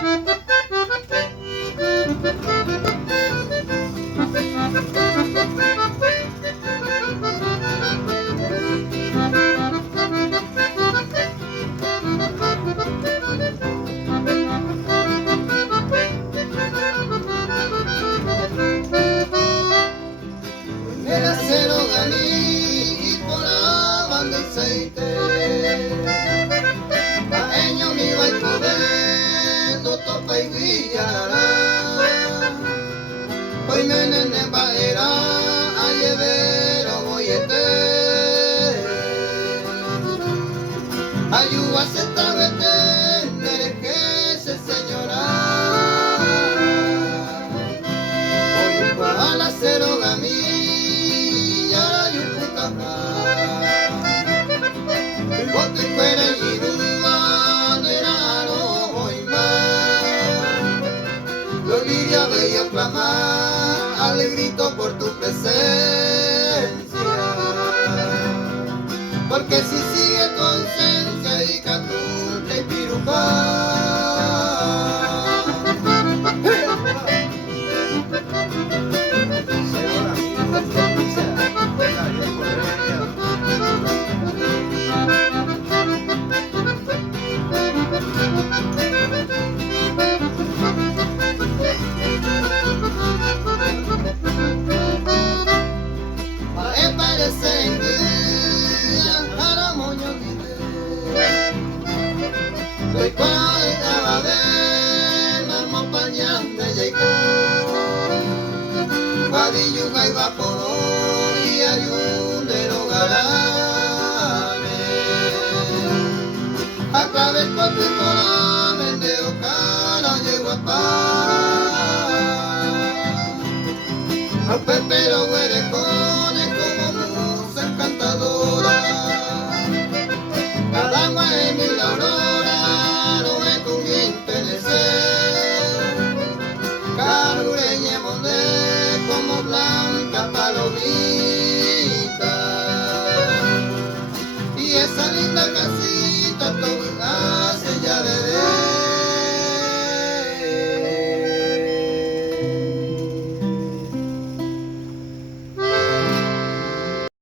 El acero ganí y por la banda aceite. Paeño mi va y comiendo topa y villará. Hoy me nene baera a llevero boyete. Ayúa se tabete, nereje señora. Hoy para el acero ganí. Bote fuera y duda de naro hoy más. Yo diría bello clamar, alegrito por tu presencia. Porque si sigue conciencia y catunta y pirupa. Soy cual estaba de mamá pañante y Guadilluga y vapor y ayunero galane. Acabé con tu coramen de Ocana, llego a paz.